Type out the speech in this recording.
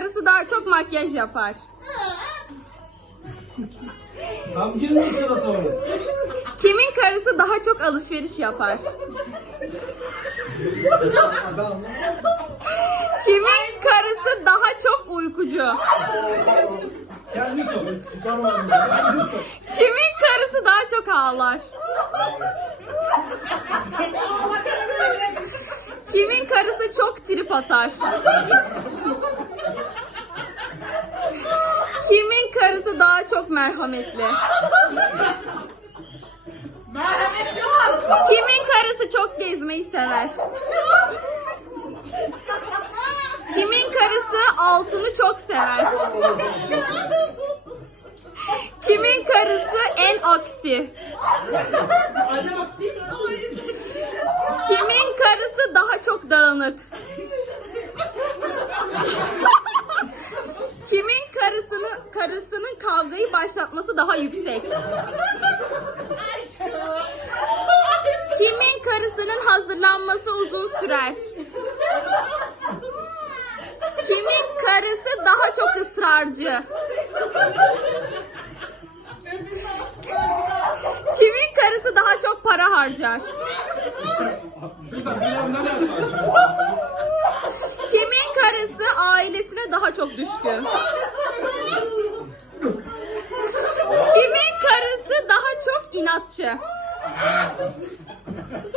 karısı daha çok makyaj yapar? Tam girmiyorsun o doğru. Kimin karısı daha çok alışveriş yapar? Kimin karısı daha çok uykucu? Kendi sor. Çıkarmadım. Kendi sor. Kimin karısı daha çok ağlar? Kimin karısı çok trip atar? Kimin karısı daha çok merhametli? Kimin karısı çok gezmeyi sever? Kimin karısı altını çok sever? Kimin karısı en aksi? Kimin karısı daha çok dağınık? Kimin karısının kavgayı başlatması daha yüksek? Kimin karısının hazırlanması uzun sürer? Kimin karısı daha çok ısrarcı? Kimin karısı daha çok para harcar? Kimin karısı ailesine daha çok düşkün? Kimin karısı daha çok inatçı? Bitti.